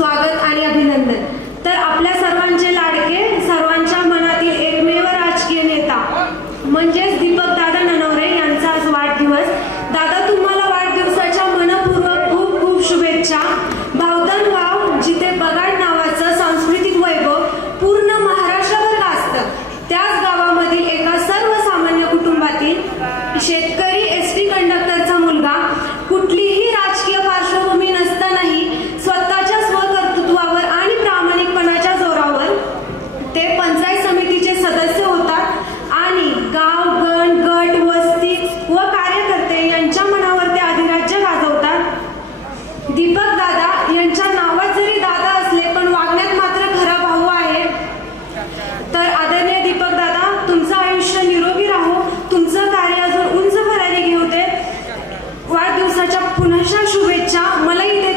स्वागत आणि अभिनंदन। तर आपल्या सर्वांचे लाडके, सर्वांच्या मनातील एकमेव राजकीय नेता म्हणजेच दीपक दादा ननवरे यांचा आज वाढदिवस। दादा, तुम्हाला वाढदिवसाच्या मनपूर्वक खूप खूप शुभेच्छा। भावदान गाव जिथे बगाड नावाचं सांस्कृतिक वैभव पूर्ण महाराष्ट्रभर गाजतं, त्याच गावामधील एका सर्वसामान्य कुटुंबातील शेतकरी एसटी कंडक्टरचा मुलगा, कुठलीही राजकीय पार्श्वभूमी नसतानाही स्वतःच्या स्वकर्तृत्वावर आणि प्रामाणिकपणाच्या जोरावर ते पंचायत समितीचे सदस्य होतात आणि गाव, गण, गट, वस्ती व कार्यकर्ते यांच्या मनावर ते अधिराज्य गाजवतात। दीपक दादा यांच्या नावात जरी दादा असले पण वागण्यात मात्र खरा भाऊ आहे। तर आदरणीय दीपक दादा, तुमचं आयुष्य निरोगी राहो, तुमचं कार्य अजून उंच भरारी घेऊ दे। वाढदिवसाच्या पुनश्च शुभेच्छा। मला इथे